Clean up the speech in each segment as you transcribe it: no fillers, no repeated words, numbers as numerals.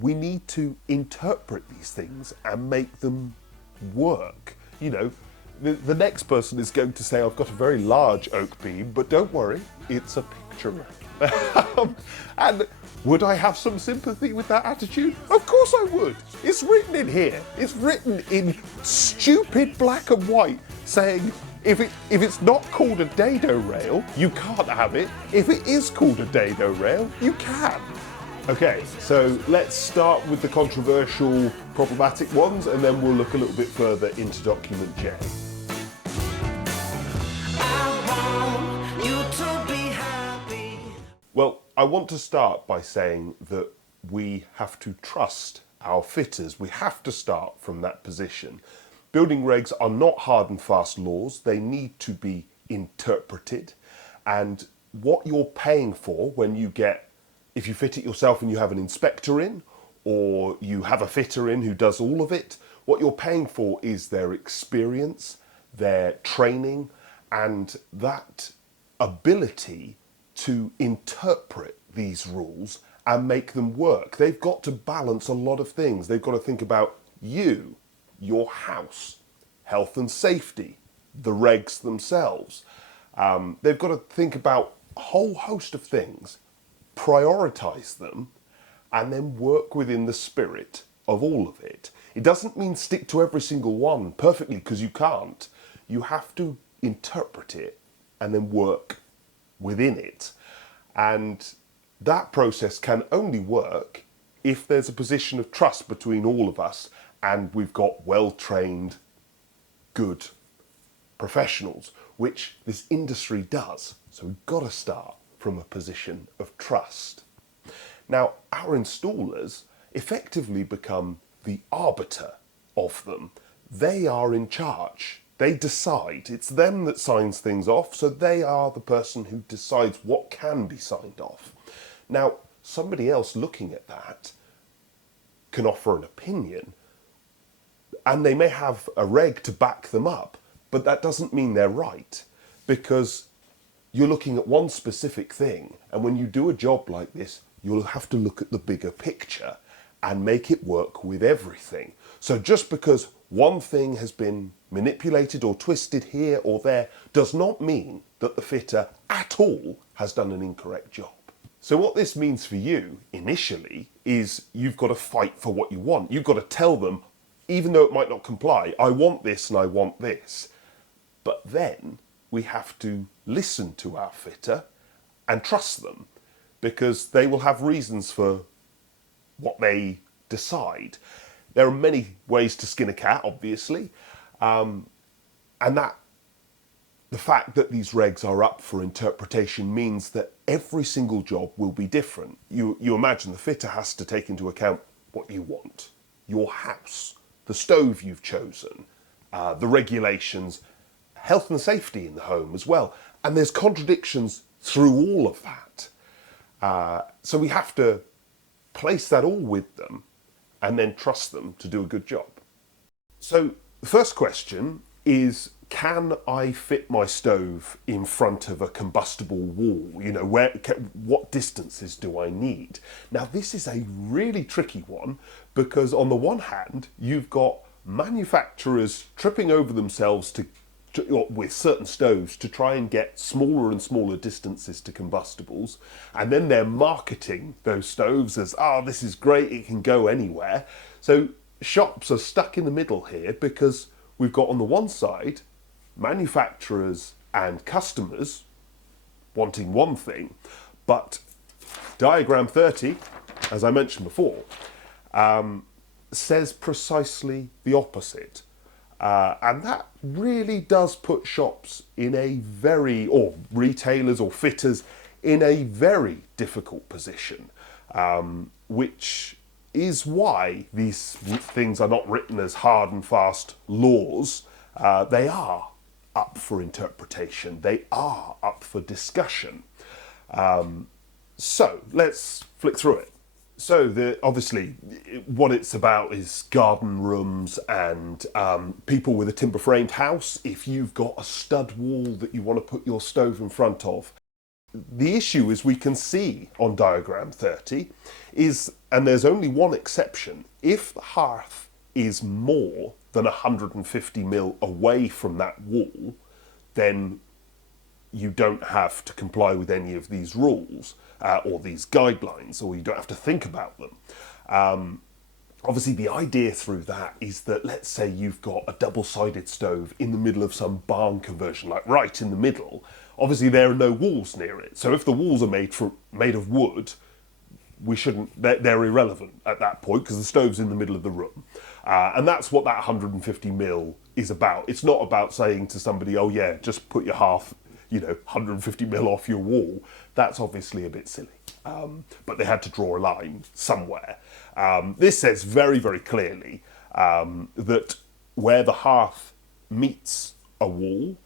we need to interpret these things and make them work. You know, the next person is going to say, I've got a very large oak beam, but don't worry, it's a picture. And would I have some sympathy with that attitude? Of course I would. It's written in here. It's written in stupid black and white saying, if it's not called a dado rail, you can't have it. If it is called a dado rail, you can. Okay, so let's start with the controversial, problematic ones, and then we'll look a little bit further into document J. Well, I want to start by saying that we have to trust our fitters. We have to start from that position. Building regs are not hard and fast laws. They need to be interpreted. And what you're paying for when you get, if you fit it yourself and you have an inspector in, or you have a fitter in who does all of it, what you're paying for is their experience, their training, and that ability to interpret these rules and make them work. They've got to balance a lot of things. They've got to think about you, your house, health and safety, the regs themselves. They've got to think about a whole host of things, prioritize them, and then work within the spirit of all of it. It doesn't mean stick to every single one perfectly, because you can't. You have to interpret it and then work within it. And that process can only work if there's a position of trust between all of us and we've got well-trained, good professionals, which this industry does. So we've got to start from a position of trust. Now, our installers effectively become the arbiter of them. They are in charge. They decide. It's them that signs things off, so they are the person who decides what can be signed off. Now, somebody else looking at that can offer an opinion, and they may have a reg to back them up, but that doesn't mean they're right, because you're looking at one specific thing, and when you do a job like this, you'll have to look at the bigger picture and make it work with everything. So just because one thing has been manipulated or twisted here or there does not mean that the fitter at all has done an incorrect job. So what this means for you initially is you've got to fight for what you want. You've got to tell them, even though it might not comply, I want this and I want this. But then we have to listen to our fitter and trust them, because they will have reasons for what they decide. There are many ways to skin a cat, obviously, and that the fact that these regs are up for interpretation means that every single job will be different. You imagine the fitter has to take into account what you want, your house, the stove you've chosen, the regulations, health and safety in the home as well. And there's contradictions through all of that. So we have to place that all with them and then trust them to do a good job. So the first question is, can I fit my stove in front of a combustible wall? You know, what distances do I need? Now, this is a really tricky one, because on the one hand, you've got manufacturers tripping over themselves with certain stoves to try and get smaller and smaller distances to combustibles, and then they're marketing those stoves as, oh, this is great, it can go anywhere. So shops are stuck in the middle here, because we've got on the one side manufacturers and customers wanting one thing, but diagram 30, as I mentioned before, says precisely the opposite. And that really does put shops in or retailers or fitters in a very difficult position, which is why these things are not written as hard and fast laws. They are up for interpretation. They are up for discussion. So let's flick through it. So obviously what it's about is garden rooms and people with a timber framed house. If you've got a stud wall that you want to put your stove in front of, The issue, as we can see on diagram 30, is, and there's only one exception, if the hearth is more than 150 mil away from that wall, then you don't have to comply with any of these rules or these guidelines, or you don't have to think about them. Obviously, the idea through that is that, let's say you've got a double-sided stove in the middle of some barn conversion, like right in the middle. Obviously, there are no walls near it. So if the walls are made of wood, they're irrelevant at that point because the stove's in the middle of the room. And that's what that 150 mil is about. It's not about saying to somebody, oh yeah, just put your hearth, 150 mil off your wall. That's obviously a bit silly. But they had to draw a line somewhere. This says very, very clearly that where the hearth meets a wall,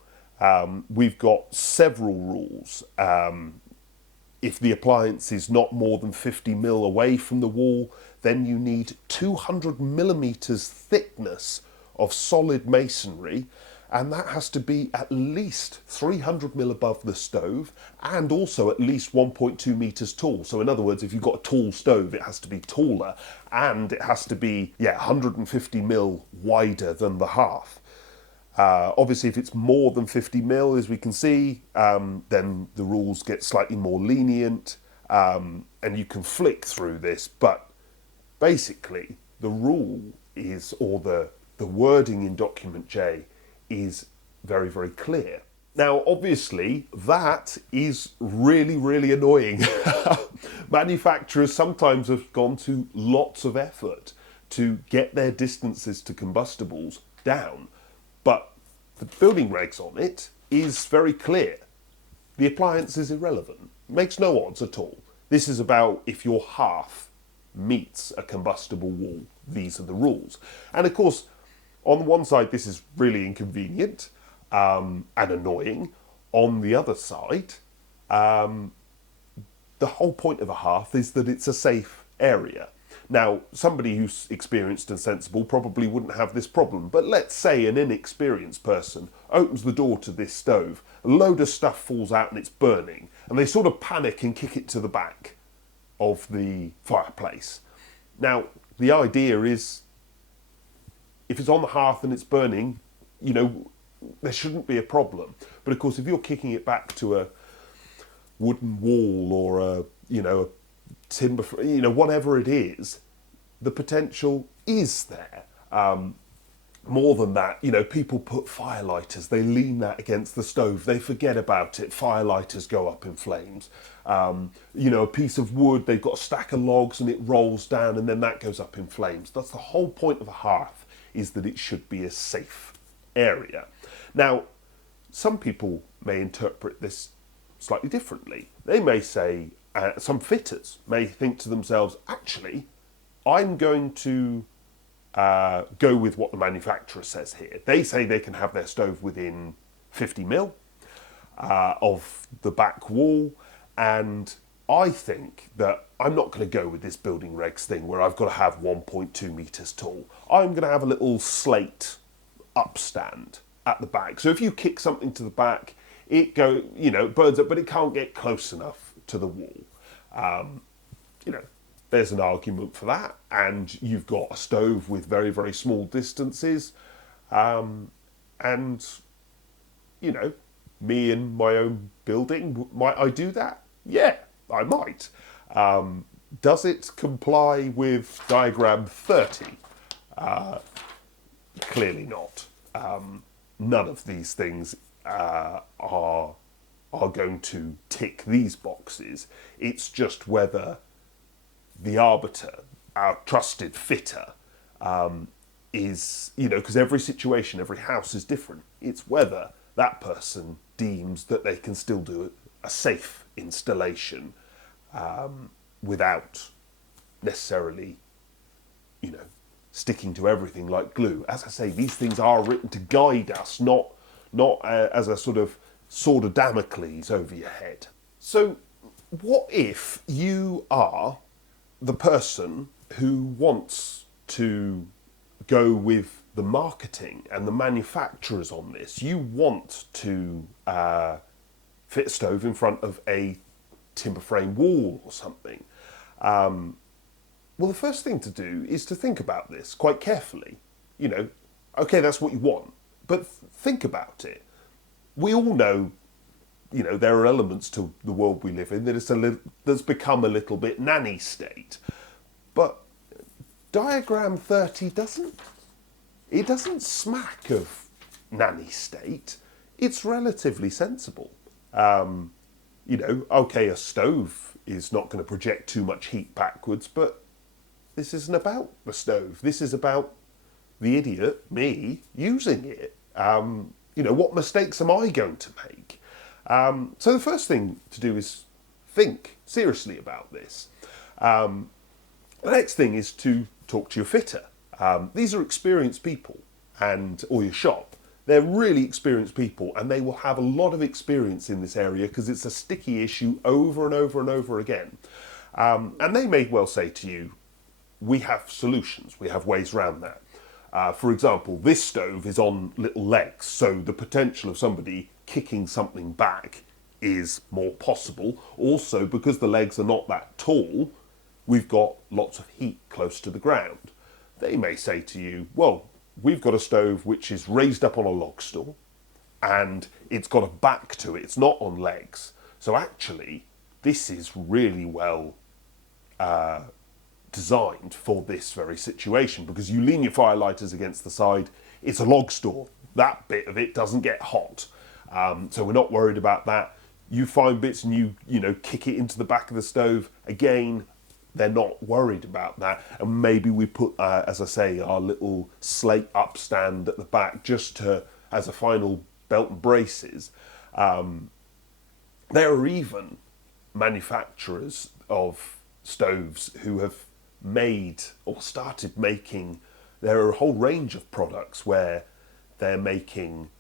we've got several rules. If the appliance is not more than 50 mil away from the wall, then you need 200 millimeters thickness of solid masonry, and that has to be at least 300 mil above the stove and also at least 1.2 meters tall. So in other words, if you've got a tall stove, it has to be taller, and it has to be 150 mil wider than the hearth. Obviously, if it's more than 50 mil, as we can see, then the rules get slightly more lenient, and you can flick through this. But basically, the rule is, or the wording in document J is very, very clear. Now, obviously, that is really, really annoying. Manufacturers sometimes have gone to lots of effort to get their distances to combustibles down. But the building regs on it is very clear. The appliance is irrelevant. It makes no odds at all. This is about if your hearth meets a combustible wall, these are the rules. And of course, on one side, this is really inconvenient and annoying. On the other side, the whole point of a hearth is that it's a safe area. Now, somebody who's experienced and sensible probably wouldn't have this problem, but let's say an inexperienced person opens the door to this stove, a load of stuff falls out and it's burning, and they sort of panic and kick it to the back of the fireplace. Now, the idea is, if it's on the hearth and it's burning, there shouldn't be a problem. But of course, if you're kicking it back to a wooden wall or a timber, whatever it is, the potential is there. More than that, people put firelighters, they lean that against the stove, they forget about it, firelighters go up in flames. A piece of wood, they've got a stack of logs and it rolls down and then that goes up in flames. That's the whole point of a hearth, is that it should be a safe area. Now, some people may interpret this slightly differently. They may say, some fitters may think to themselves, actually, I'm going to go with what the manufacturer says here. They say they can have their stove within 50 mil of the back wall, and I think that I'm not going to go with this building regs thing where I've got to have 1.2 meters tall. I'm going to have a little slate upstand at the back. So if you kick something to the back, it burns up, but it can't get close enough to the wall. There's an argument for that, and you've got a stove with very, very small distances, and me in my own building, might I do that? Yeah, I might. Does it comply with diagram 30? Clearly not. None of these things are going to tick these boxes. It's just whether the arbiter, our trusted fitter, is, because every situation, every house is different. It's whether that person deems that they can still do a safe installation without necessarily, sticking to everything like glue. As I say, these things are written to guide us, not as a sort of sword of Damocles over your head. So what if you are the person who wants to go with the marketing and the manufacturers on this? You want to fit a stove in front of a timber frame wall or something. Well, the first thing to do is to think about this quite carefully. You know, okay, that's what you want, but think about it. We all know, you know, there are elements to the world we live in that that's become a little bit nanny state. But diagram 30 doesn't smack of nanny state. It's relatively sensible. You know, okay, a stove is not going to project too much heat backwards, but this isn't about the stove. This is about the idiot, me, using it. You know, what mistakes am I going to make? So the first thing to do is think seriously about this. The next thing is to talk to your fitter. These are experienced people, or your shop. They're really experienced people, and they will have a lot of experience in this area because it's a sticky issue over and over and over again. And they may well say to you, we have solutions, we have ways around that. For example, this stove is on little legs, so the potential of somebody kicking something back is more possible. Also, because the legs are not that tall, we've got lots of heat close to the ground. They may say to you, well, we've got a stove which is raised up on a log store and it's got a back to it, it's not on legs. So actually, this is really well designed for this very situation, because you lean your firelighters against the side, it's a log store, that bit of it doesn't get hot. So we're not worried about that. You find bits and you know, kick it into the back of the stove, again, they're not worried about that. And maybe we put, as I say, our little slate upstand at the back just as a final belt and braces. There are even manufacturers of stoves who have made or started making, there are a whole range of products where they're making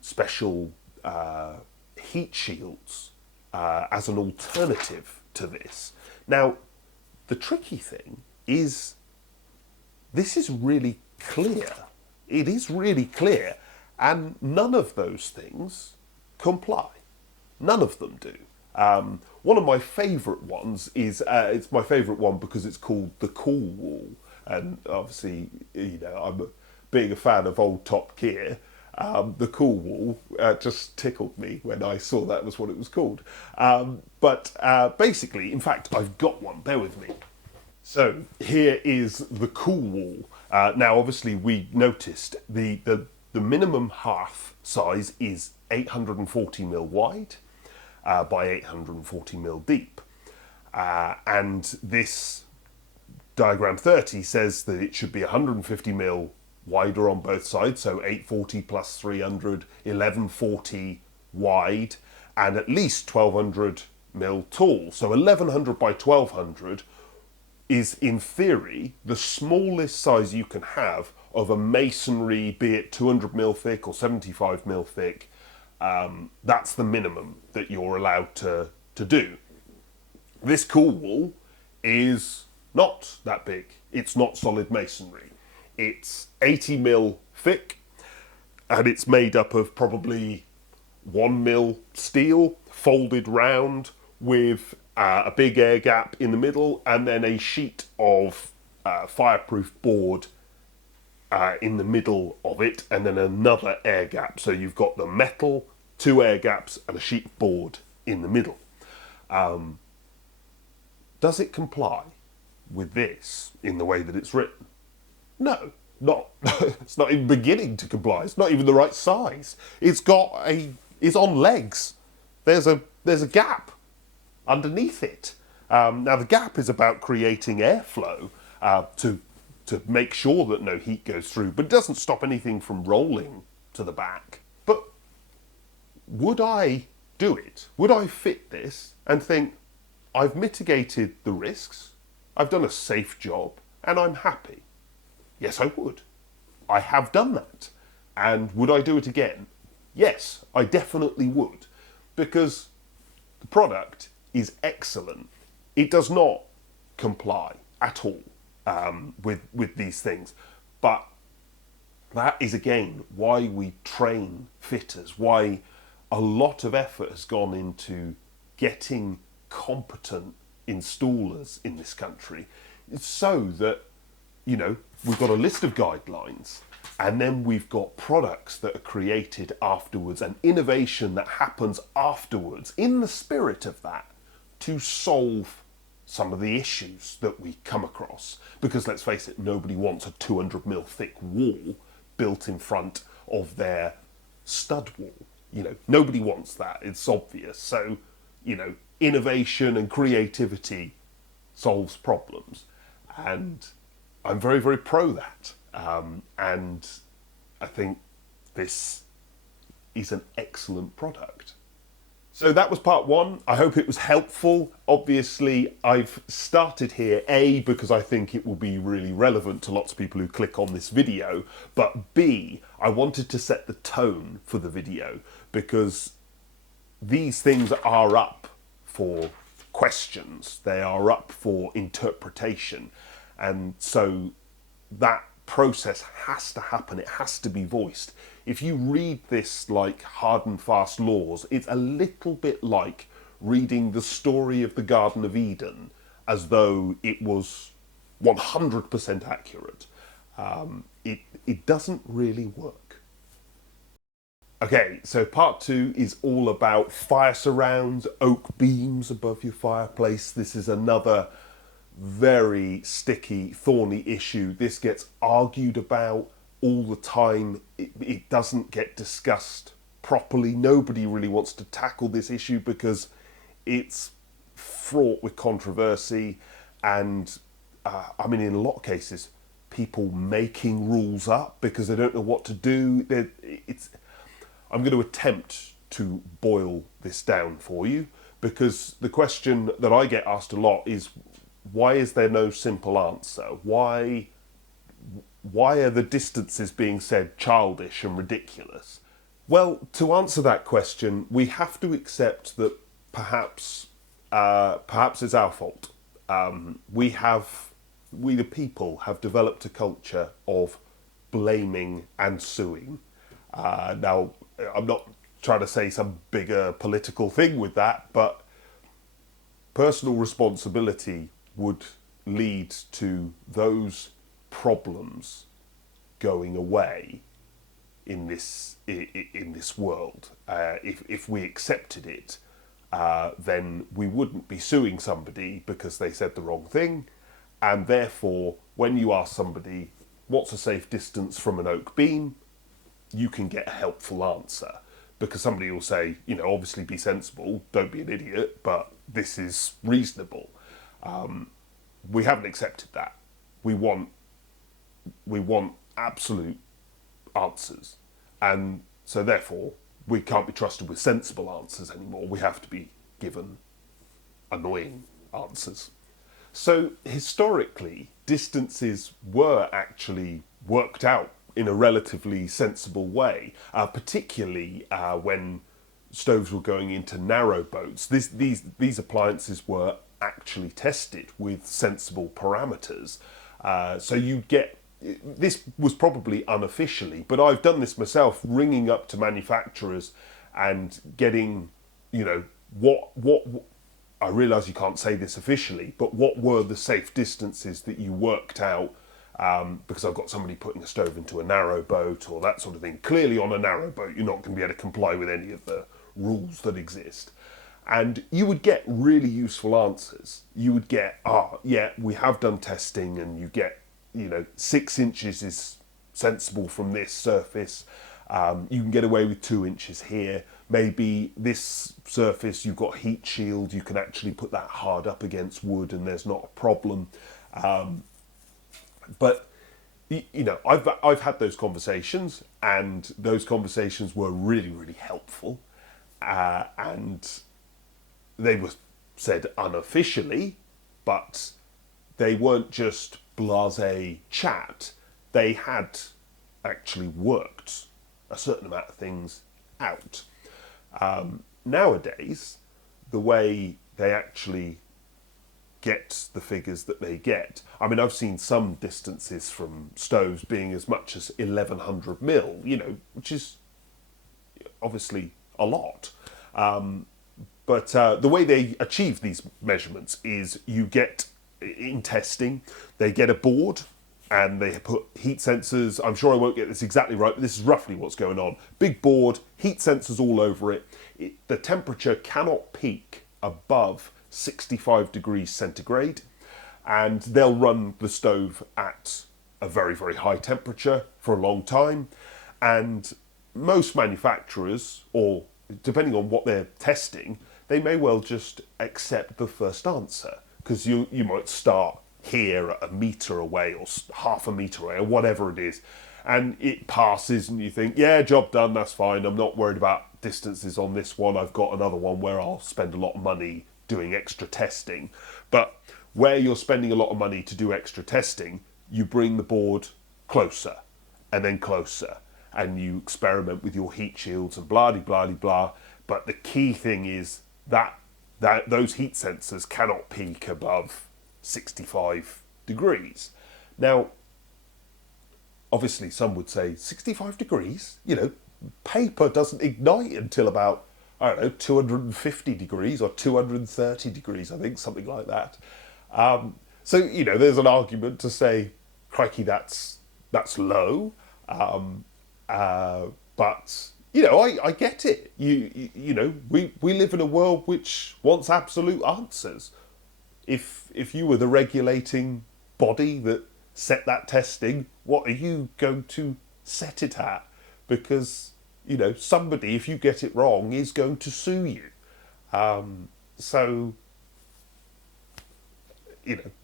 special heat shields as an alternative to this. Now, the tricky thing is, this is really clear. It is really clear, and none of those things comply. None of them do. One of my favourite ones is, it's my favourite one because it's called the Cool Wall. And obviously, you know, I'm being a fan of old Top Gear. The Cool Wall just tickled me when I saw that was what it was called. But basically, in fact, I've got one. Bear with me. So here is the Cool Wall. Now, obviously, we noticed the minimum hearth size is 840mm wide by 840mm deep. And this diagram 30 says that it should be 150mm wider on both sides, so 840 plus 300, 1140 wide, and at least 1200mm tall. So 1100 by 1200 is, in theory, the smallest size you can have of a masonry, be it 200mm thick or 75mm thick. That's the minimum that you're allowed to do. This Cool Wall is not that big. It's not solid masonry. It's 80mm thick, and it's made up of probably 1mm steel folded round with a big air gap in the middle, and then a sheet of fireproof board in the middle of it, and then another air gap. So you've got the metal, 2 air gaps, and a sheet of board in the middle. Does it comply with this in the way that it's written? No, not. It's not even beginning to comply. It's not even the right size. It's on legs. There's a gap underneath it. Now the gap is about creating airflow to make sure that no heat goes through, but it doesn't stop anything from rolling to the back. But would I do it? Would I fit this and think, I've mitigated the risks, I've done a safe job, and I'm happy? Yes, I would. I have done that. And would I do it again? Yes, I definitely would. Because the product is excellent. It does not comply at all with these things. But that is, again, why we train fitters, why a lot of effort has gone into getting competent installers in this country, so that, you know, we've got a list of guidelines, and then we've got products that are created afterwards and innovation that happens afterwards in the spirit of that to solve some of the issues that we come across. Because let's face it, nobody wants a 200 mil thick wall built in front of their stud wall. You know, nobody wants that. It's obvious. So, you know, innovation and creativity solves problems. And I'm very, very pro that. And I think this is an excellent product. So that was part one. I hope it was helpful. Obviously, I've started here, A, because I think it will be really relevant to lots of people who click on this video, but B, I wanted to set the tone for the video, because these things are up for questions. They are up for interpretation. And so that process has to happen. It has to be voiced. If you read this like hard and fast laws, it's a little bit like reading the story of the Garden of Eden as though it was 100% accurate. It doesn't really work. Okay, so part two is all about fire surrounds, oak beams above your fireplace. This is another very sticky, thorny issue. This gets argued about all the time. It doesn't get discussed properly. Nobody really wants to tackle this issue because it's fraught with controversy, and I mean, in a lot of cases, people making rules up because they don't know what to do. I'm going to attempt to boil this down for you, because the question that I get asked a lot is, why is there no simple answer? Why are the distances being said childish and ridiculous? Well, to answer that question, we have to accept that perhaps it's our fault. We the people have developed a culture of blaming and suing. Now, I'm not trying to say some bigger political thing with that, but personal responsibility would lead to those problems going away in this world. If we accepted it, then we wouldn't be suing somebody because they said the wrong thing, and therefore, when you ask somebody what's a safe distance from an oak beam, you can get a helpful answer, because somebody will say, you know, obviously be sensible, don't be an idiot, but this is reasonable. We haven't accepted that. We want absolute answers, and so therefore we can't be trusted with sensible answers anymore. We have to be given annoying answers. So historically, distances were actually worked out in a relatively sensible way, particularly when stoves were going into narrow boats. These appliances were actually tested with sensible parameters. So you get, this was probably unofficially, but I've done this myself, ringing up to manufacturers and getting, you know, what I realise you can't say this officially, but what were the safe distances that you worked out? Because I've got somebody putting a stove into a narrow boat or that sort of thing. Clearly on a narrow boat, you're not going to be able to comply with any of the rules that exist. And you would get really useful answers. You would get, yeah, we have done testing, and you get, you know, 6 inches is sensible from this surface. You can get away with 2 inches here. Maybe this surface, you've got heat shield, you can actually put that hard up against wood and there's not a problem. But, you know, I've had those conversations, and those conversations were really, really helpful. And they were said unofficially, but they weren't just blasé chat. They had actually worked a certain amount of things out. Nowadays, the way they actually get the figures that they get, I mean, I've seen some distances from stoves being as much as 1100 mil, you know, which is obviously a lot. But the way they achieve these measurements is you get, in testing, they get a board and they put heat sensors. I'm sure I won't get this exactly right, but this is roughly what's going on. Big board, heat sensors all over it. The temperature cannot peak above 65 degrees centigrade, and they'll run the stove at a very, very high temperature for a long time. And most manufacturers, or depending on what they're testing, they may well just accept the first answer, because you might start here at a metre away or half a metre away or whatever it is, and it passes and you think, yeah, job done, that's fine, I'm not worried about distances on this one, I've got another one where I'll spend a lot of money doing extra testing. But where you're spending a lot of money to do extra testing, you bring the board closer and then closer, and you experiment with your heat shields and blah blah blah. But the key thing is that those heat sensors cannot peak above 65 degrees. Now, obviously some would say 65 degrees, paper doesn't ignite until about, I don't know, 250 degrees or 230 degrees, I think, something like that. So, there's an argument to say, crikey, that's low. But, I get it. We live in a world which wants absolute answers. If you were the regulating body that set that testing, what are you going to set it at? Because, somebody, if you get it wrong, is going to sue you. So,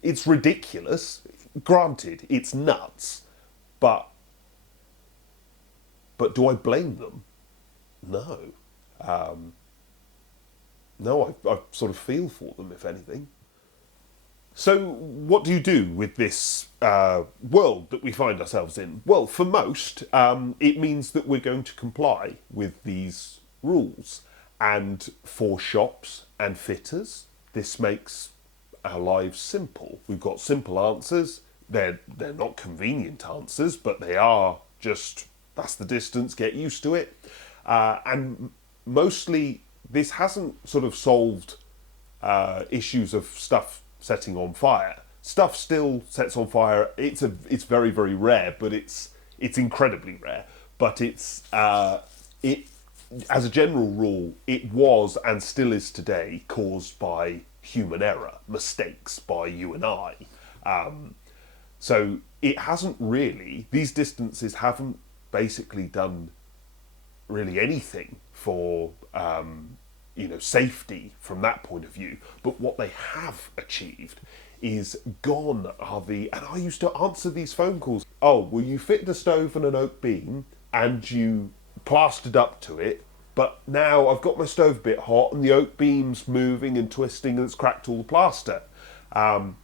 it's ridiculous. Granted, it's nuts. But do I blame them? No. No, I sort of feel for them, if anything. So what do you do with this world that we find ourselves in? Well, for most, it means that we're going to comply with these rules. And for shops and fitters, this makes our lives simple. We've got simple answers. They're not convenient answers, but they are just, that's the distance, get used to it. And mostly, this hasn't sort of solved issues of stuff setting on fire. Stuff still sets on fire. It's very, very rare, but it's incredibly rare. But as a general rule, it was and still is today caused by human error, mistakes by you and I. So it hasn't really, these distances haven't basically done really anything for safety from that point of view. But what they have achieved is gone are the, and I used to answer these phone calls, oh, well, you fitted a stove and an oak beam and you plastered up to it, but now I've got my stove a bit hot and the oak beam's moving and twisting and it's cracked all the plaster. Now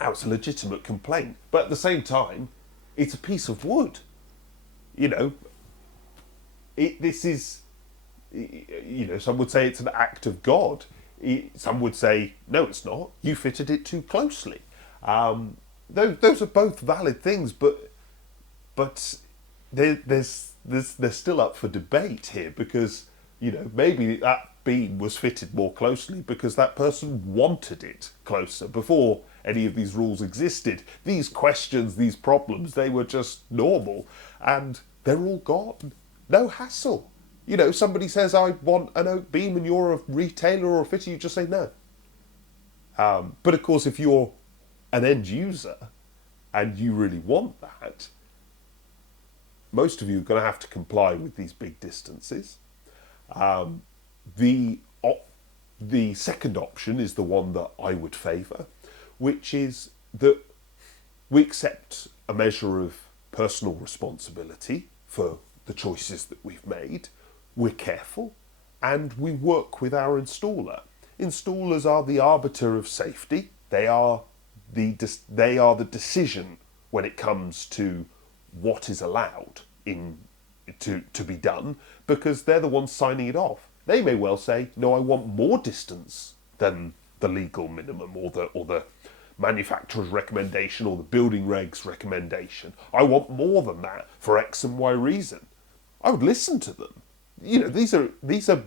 it's a legitimate complaint, but at the same time, it's a piece of wood. This is, some would say it's an act of God. Some would say, no, it's not. You fitted it too closely. Those are both valid things, but they're still up for debate here because, maybe that beam was fitted more closely because that person wanted it closer before any of these rules existed. These questions, these problems, they were just normal and they're all gone. No hassle. Somebody says, I want an oak beam and you're a retailer or a fitter, you just say no. But of course, if you're an end user and you really want that, most of you are going to have to comply with these big distances. The second option is the one that I would favour, which is that we accept a measure of personal responsibility for the choices that we've made. We're careful and we work with our installer. Installers are the arbiter of safety. They are the decision when it comes to what is allowed to be done, because they're the ones signing it off. They may well say, no, I want more distance than the legal minimum or the manufacturer's recommendation or the building regs recommendation. I want more than that for X and Y reason. I would listen to them. These are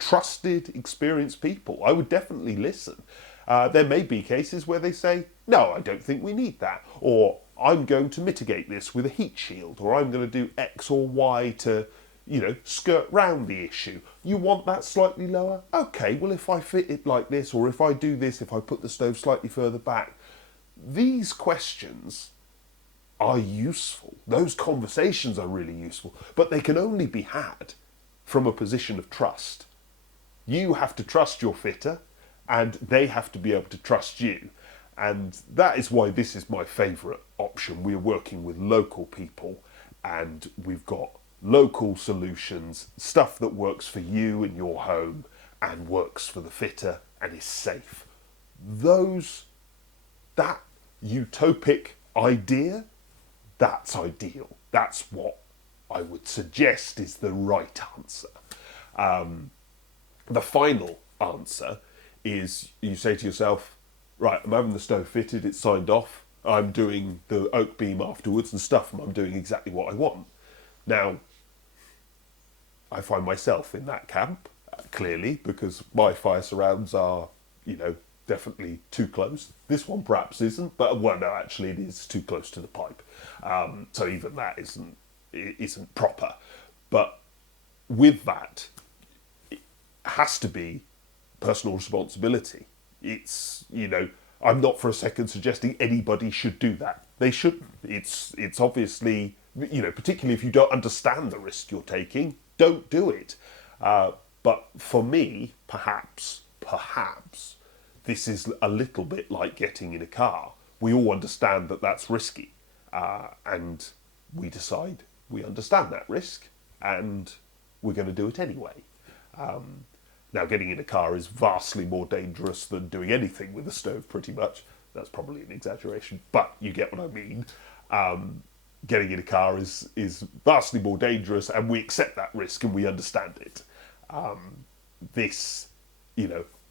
trusted, experienced people. I would definitely listen. There may be cases where they say, no, I don't think we need that. Or I'm going to mitigate this with a heat shield. Or I'm going to do X or Y to, skirt round the issue. You want that slightly lower? Okay, well, if I fit it like this, or if I do this, if I put the stove slightly further back. These questions are useful. Those conversations are really useful. But they can only be had from a position of trust. You have to trust your fitter, and they have to be able to trust you. And that is why this is my favourite option. We're working with local people, and we've got local solutions, stuff that works for you and your home and works for the fitter and is safe. That utopic idea, that's ideal. That's what I would suggest is the right answer. The final answer is you say to yourself, right, I'm having the stove fitted, it's signed off, I'm doing the oak beam afterwards and stuff, and I'm doing exactly what I want. Now, I find myself in that camp, clearly, because my fire surrounds are, definitely too close. This one perhaps isn't, but well, no, actually it is too close to the pipe. So even that isn't proper. But with that, it has to be personal responsibility. It's, I'm not for a second suggesting anybody should do that. They shouldn't. It's obviously, particularly if you don't understand the risk you're taking, don't do it. But for me, perhaps, this is a little bit like getting in a car. We all understand that that's risky. And we decide we understand that risk and we're going to do it anyway. Now, getting in a car is vastly more dangerous than doing anything with a stove, pretty much. That's probably an exaggeration, but you get what I mean. Getting in a car is vastly more dangerous, and we accept that risk and we understand it.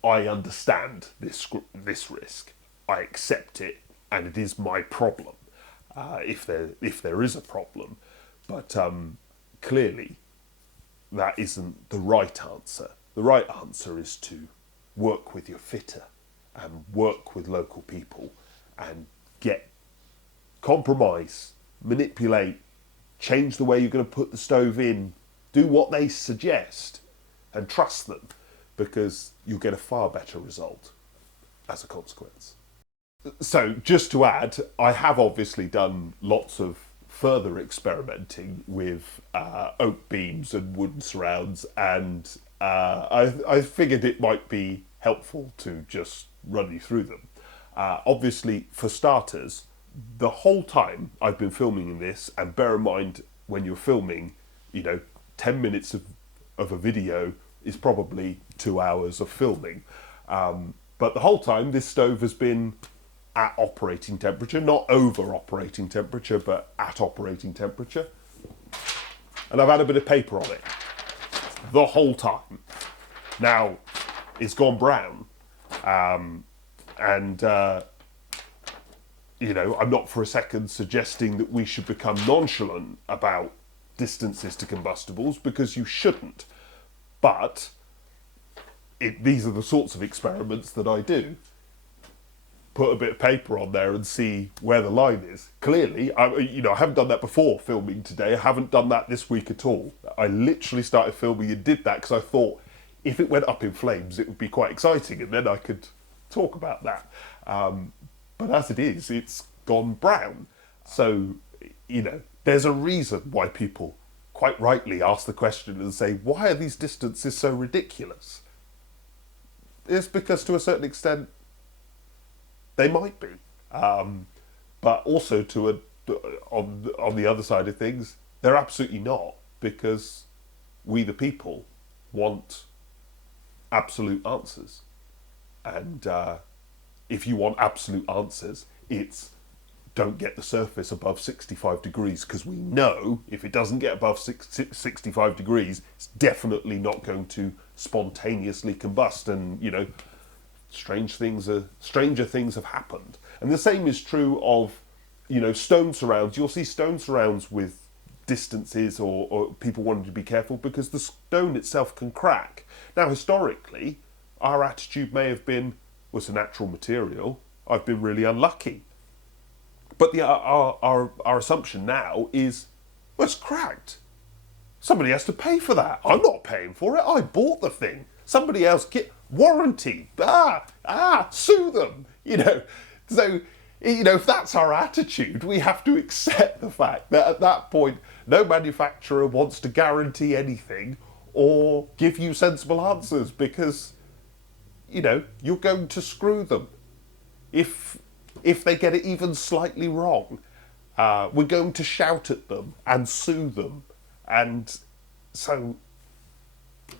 I understand this risk. I accept it, and it is my problem, if there is a problem. But clearly, that isn't the right answer. The right answer is to work with your fitter and work with local people and compromise, manipulate, change the way you're going to put the stove in, do what they suggest and trust them, because you'll get a far better result as a consequence. So just to add, I have obviously done lots of further experimenting with oak beams and wooden surrounds, and I figured it might be helpful to just run you through them. Obviously, for starters, the whole time I've been filming this, and bear in mind when you're filming, 10 minutes of a video is probably 2 hours of filming. But the whole time this stove has been at operating temperature, not over operating temperature, but at operating temperature. And I've had a bit of paper on it the whole time. Now, it's gone brown. I'm not for a second suggesting that we should become nonchalant about distances to combustibles, because you shouldn't. But these are the sorts of experiments that I do. Put a bit of paper on there and see where the line is. Clearly, I haven't done that before filming today. I haven't done that this week at all. I literally started filming and did that because I thought if it went up in flames, it would be quite exciting, and then I could talk about that. But as it is, it's gone brown. So, there's a reason why people quite rightly ask the question and say, why are these distances so ridiculous? It's because to a certain extent, they might be. But also on the other side of things, they're absolutely not, because we the people want absolute answers. And if you want absolute answers, it's don't get the surface above 65 degrees, because we know if it doesn't get above 65 degrees, it's definitely not going to spontaneously combust, and stranger things have happened. And the same is true of stone surrounds. You'll see stone surrounds with distances or people wanting to be careful because the stone itself can crack. Now, historically, our attitude may have been, well, it's a natural material, I've been really unlucky. But our assumption now is, well, it's cracked. Somebody has to pay for that. I'm not paying for it. I bought the thing. Somebody else get warranty. Sue them. So, if that's our attitude, we have to accept the fact that at that point, no manufacturer wants to guarantee anything or give you sensible answers because, you're going to screw them. If they get it even slightly wrong, we're going to shout at them and sue them. And so,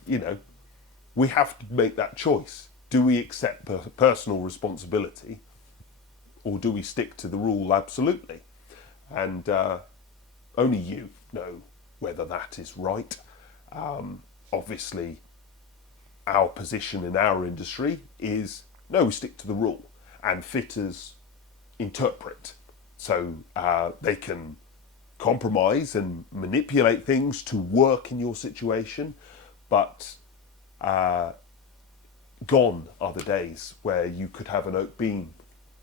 we have to make that choice. Do we accept personal responsibility or do we stick to the rule absolutely? And only you know whether that is right. Obviously, our position in our industry is, no, we stick to the rule. And fitters interpret. So they can compromise and manipulate things to work in your situation, but gone are the days where you could have an oak beam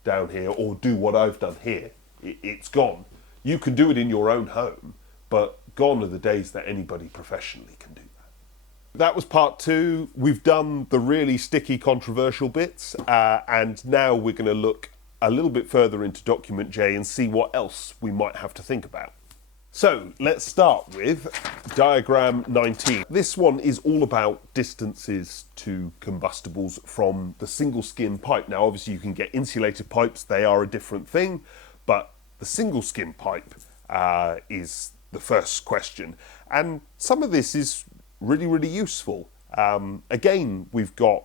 down here or do what I've done here. It's gone. You can do it in your own home, but gone are the days that anybody professionally can do that. That was part 2. We've done the really sticky, controversial bits, and now we're going to look a little bit further into document J and see what else we might have to think about. So let's start with diagram 19. This one is all about distances to combustibles from the single skin pipe. Now obviously you can get insulated pipes, they are a different thing, but the single skin pipe is the first question. And some of this is really, really useful. Again, we've got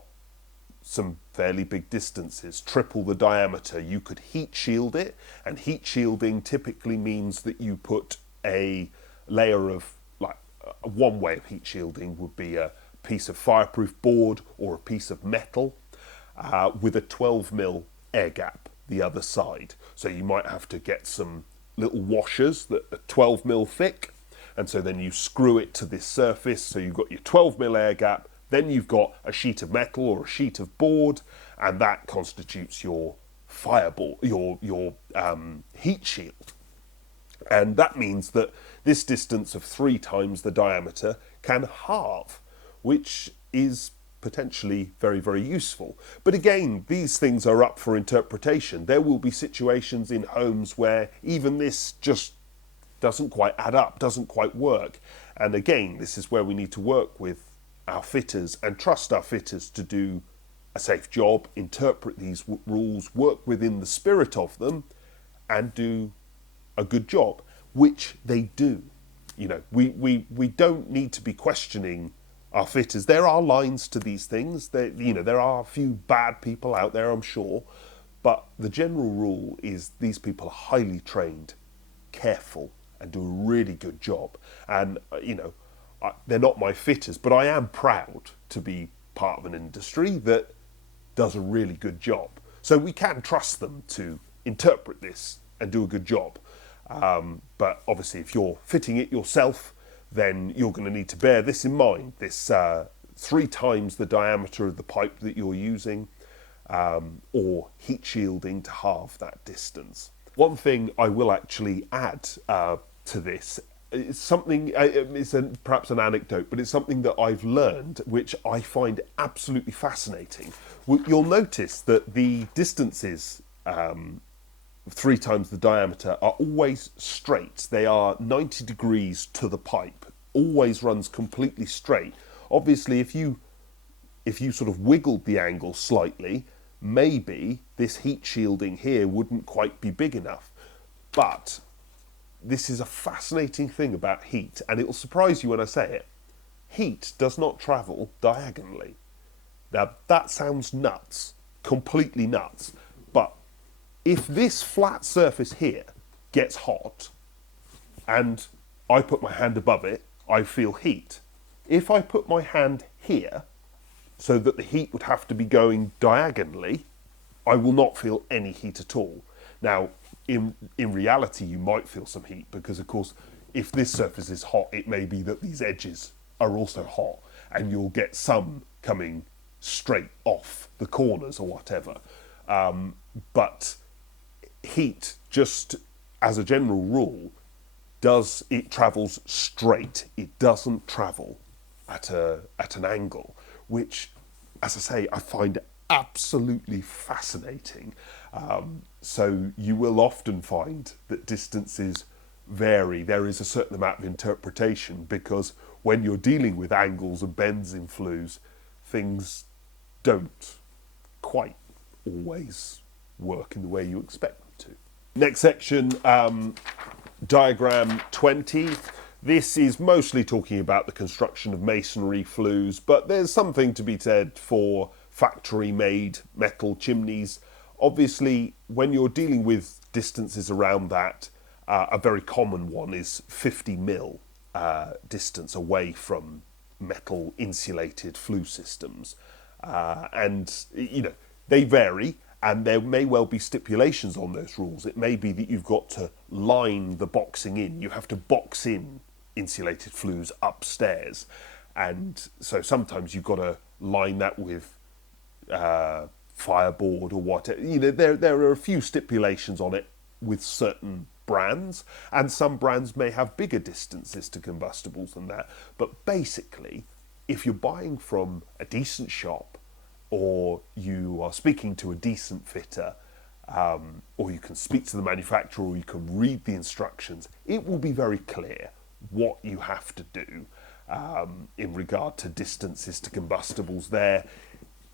some fairly big distances, triple the diameter. You could heat shield it, and heat shielding typically means that you put a layer of, one way of heat shielding would be a piece of fireproof board or a piece of metal with a 12mm air gap the other side. So you might have to get some little washers that are 12mm thick, and so then you screw it to this surface, so you've got your 12mm air gap, then you've got a sheet of metal or a sheet of board, and that constitutes your fireball, your heat shield. And that means that this distance of 3 times the diameter can halve, which is potentially very, very useful. But again, these things are up for interpretation. There will be situations in homes where even this just doesn't quite add up, doesn't quite work. And again, this is where we need to work with our fitters and trust our fitters to do a safe job, interpret these rules, work within the spirit of them, and do a good job, which they do. We don't need to be questioning our fitters. There are lines to these things. There are a few bad people out there, I'm sure, but the general rule is these people are highly trained, careful, and do a really good job. And they're not my fitters, but I am proud to be part of an industry that does a really good job. So we can trust them to interpret this and do a good job. But obviously, if you're fitting it yourself, then you're going to need to bear this in mind, this 3 times the diameter of the pipe that you're using, or heat shielding to halve that distance. One thing I will actually add to this is something, perhaps an anecdote, but it's something that I've learned, which I find absolutely fascinating. You'll notice that the distances 3 times the diameter are always straight. They are 90 degrees to the pipe, always runs completely straight. Obviously, if you sort of wiggled the angle slightly, maybe this heat shielding here wouldn't quite be big enough. But this is a fascinating thing about heat, and it will surprise you when I say it. Heat does not travel diagonally. Now, that sounds nuts, completely nuts, but if this flat surface here gets hot and I put my hand above it, I feel heat. If I put my hand here, so that the heat would have to be going diagonally, I will not feel any heat at all. Now, in reality, you might feel some heat because, of course, if this surface is hot, it may be that these edges are also hot, and you'll get some coming straight off the corners or whatever. But heat, just as a general rule, travels straight. It doesn't travel at an angle, which, as I say, I find absolutely fascinating. So you will often find that distances vary. There is a certain amount of interpretation, because when you're dealing with angles and bends in flues, things don't quite always work in the way you expect them to. Next section, diagram 20. This is mostly talking about the construction of masonry flues, but there's something to be said for factory-made metal chimneys. Obviously, when you're dealing with distances around that, a very common one is 50 mil distance away from metal insulated flue systems. And, you know, they vary, and there may well be stipulations on those rules. It may be that you've got to line the boxing in. You have to box in insulated flues upstairs. And so sometimes you've got to line that with fireboard or whatever. You know, there are a few stipulations on it with certain brands, and some brands may have bigger distances to combustibles than that. But basically, if you're buying from a decent shop, or you are speaking to a decent fitter, or you can speak to the manufacturer, or you can read the instructions, it will be very clear what you have to do in regard to distances to combustibles there.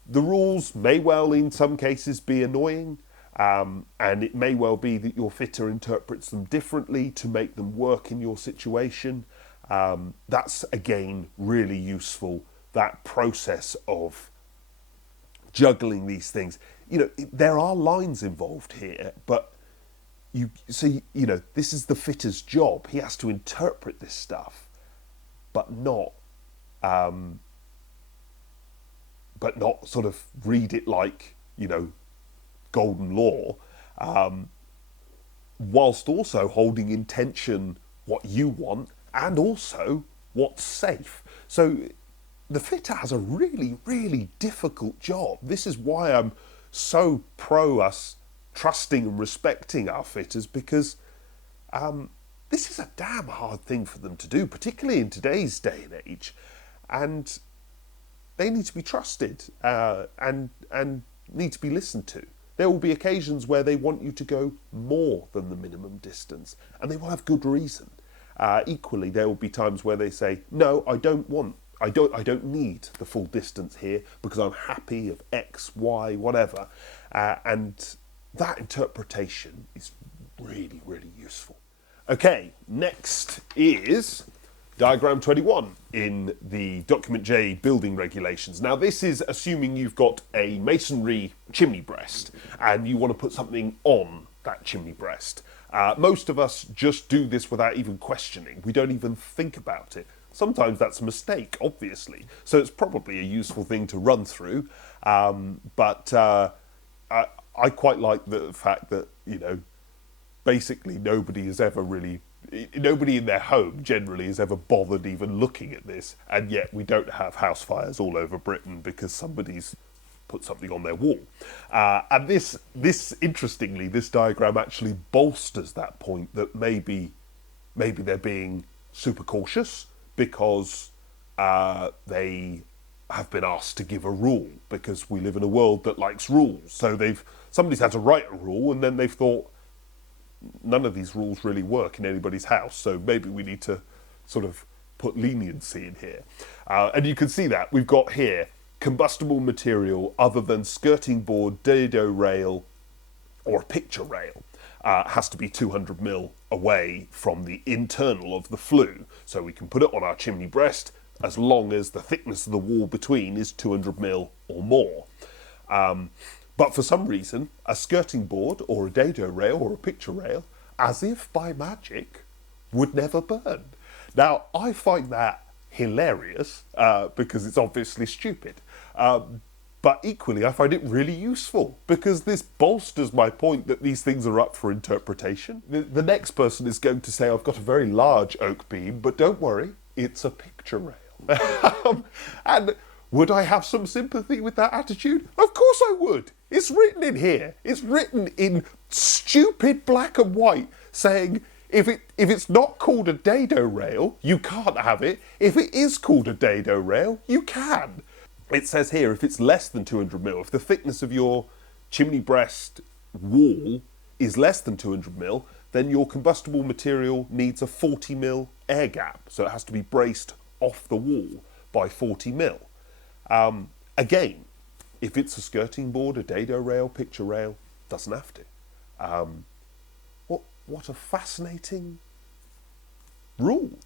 The rules may well, in some cases, be annoying, and it may well be that your fitter interprets them differently to make them work in your situation. That's, again, really useful, that process of juggling these things. You know, there are lines involved here, but this is the fitter's job. He has to interpret this stuff, but not sort of read it like, you know, golden law, whilst also holding in tension what you want and also what's safe. So the fitter has a really, really difficult job. This is why I'm so pro us trusting and respecting our fitters, because this is a damn hard thing for them to do, particularly in today's day and age. And they need to be trusted and need to be listened to. There will be occasions where they want you to go more than the minimum distance, and they will have good reason. Equally, there will be times where they say, no, I don't need the full distance here because I'm happy of X, Y, whatever. And that interpretation is really, really useful. Okay, next is diagram 21 in the document J building regulations. Now, this is assuming you've got a masonry chimney breast and you want to put something on that chimney breast. Most of us just do this without even questioning. We don't even think about it. Sometimes that's a mistake, obviously. So it's probably a useful thing to run through. But I quite like the fact that, you know, basically nobody in their home generally has ever bothered even looking at this. And yet we don't have house fires all over Britain because somebody's put something on their wall. And this, interestingly, this diagram actually bolsters that point that maybe they're being super cautious because they have been asked to give a rule, because we live in a world that likes rules. So somebody's had to write a rule, and then they've thought, none of these rules really work in anybody's house, so maybe we need to sort of put leniency in here. And you can see that. We've got here, combustible material other than skirting board, dado rail, or a picture rail has to be 200 mil away from the internal of the flue. So we can put it on our chimney breast as long as the thickness of the wall between is 200 mil or more. But for some reason, a skirting board or a dado rail or a picture rail, as if by magic, would never burn. Now, I find that hilarious because it's obviously stupid. But equally, I find it really useful because this bolsters my point that these things are up for interpretation. The next person is going to say, I've got a very large oak beam, but don't worry, it's a picture rail. And would I have some sympathy with that attitude? Of course I would. It's written in here. It's written in stupid black and white saying, if it's not called a dado rail, you can't have it. If it is called a dado rail, you can. It says here, if it's less than 200 mil, if the thickness of your chimney breast wall is less than 200 mil, then your combustible material needs a 40 mil air gap. So it has to be braced off the wall by 40 mil. Again, if it's a skirting board, a dado rail, picture rail, doesn't have to. What a fascinating rule.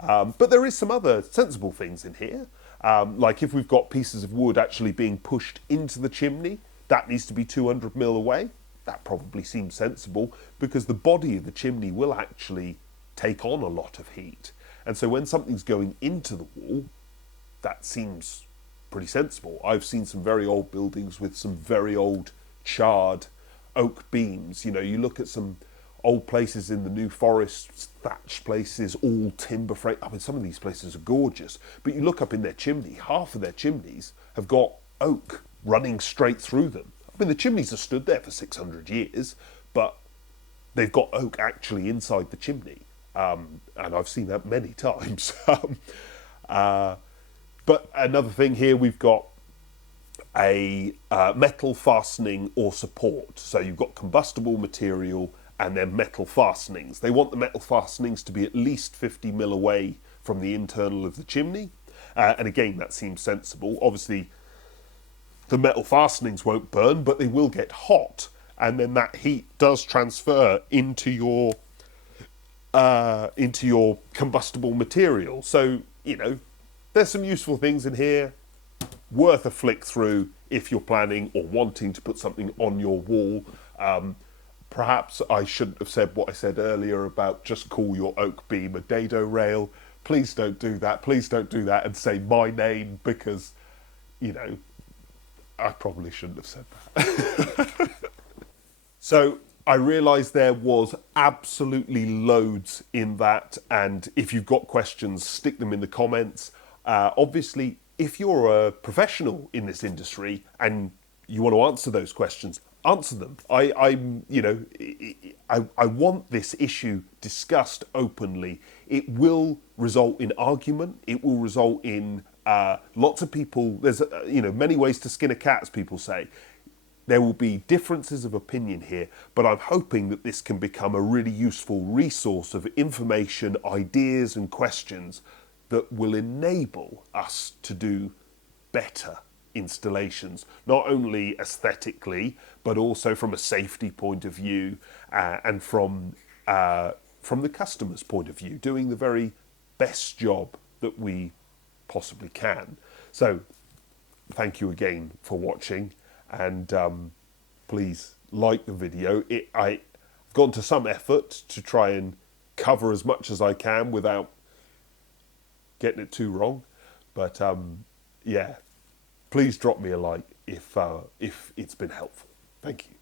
But there is some other sensible things in here. Like if we've got pieces of wood actually being pushed into the chimney, that needs to be 200 mil away. That probably seems sensible because the body of the chimney will actually take on a lot of heat. And so when something's going into the wall, that seems pretty sensible. I've seen some very old buildings with some very old charred oak beams. You know, you look at some old places in the New Forest, thatched places, all timber frame. I mean, some of these places are gorgeous, but you look up in their chimney, half of their chimneys have got oak running straight through them. I mean, the chimneys have stood there for 600 years, but they've got oak actually inside the chimney. And I've seen that many times. But another thing here, we've got a metal fastening or support. So you've got combustible material and then metal fastenings. They want the metal fastenings to be at least 50 mil away from the internal of the chimney. And again, that seems sensible. Obviously, the metal fastenings won't burn, but they will get hot. And then that heat does transfer into your combustible material. So, you know, there's some useful things in here, worth a flick through if you're planning or wanting to put something on your wall. Perhaps I shouldn't have said what I said earlier about just call your oak beam a dado rail. Please don't do that. Please don't do that and say my name because, you know, I probably shouldn't have said that. So I realised there was absolutely loads in that, and if you've got questions, stick them in the comments. Obviously, if you're a professional in this industry and you want to answer those questions, answer them. I want this issue discussed openly. It will result in argument. It will result in lots of people. There's many ways to skin a cat, as people say. There will be differences of opinion here, but I'm hoping that this can become a really useful resource of information, ideas and questions that will enable us to do better installations, not only aesthetically, but also from a safety point of view and from the customer's point of view, doing the very best job that we possibly can. So thank you again for watching, and please like the video. I've gone to some effort to try and cover as much as I can without getting it too wrong, but yeah, please drop me a like if it's been helpful. Thank you.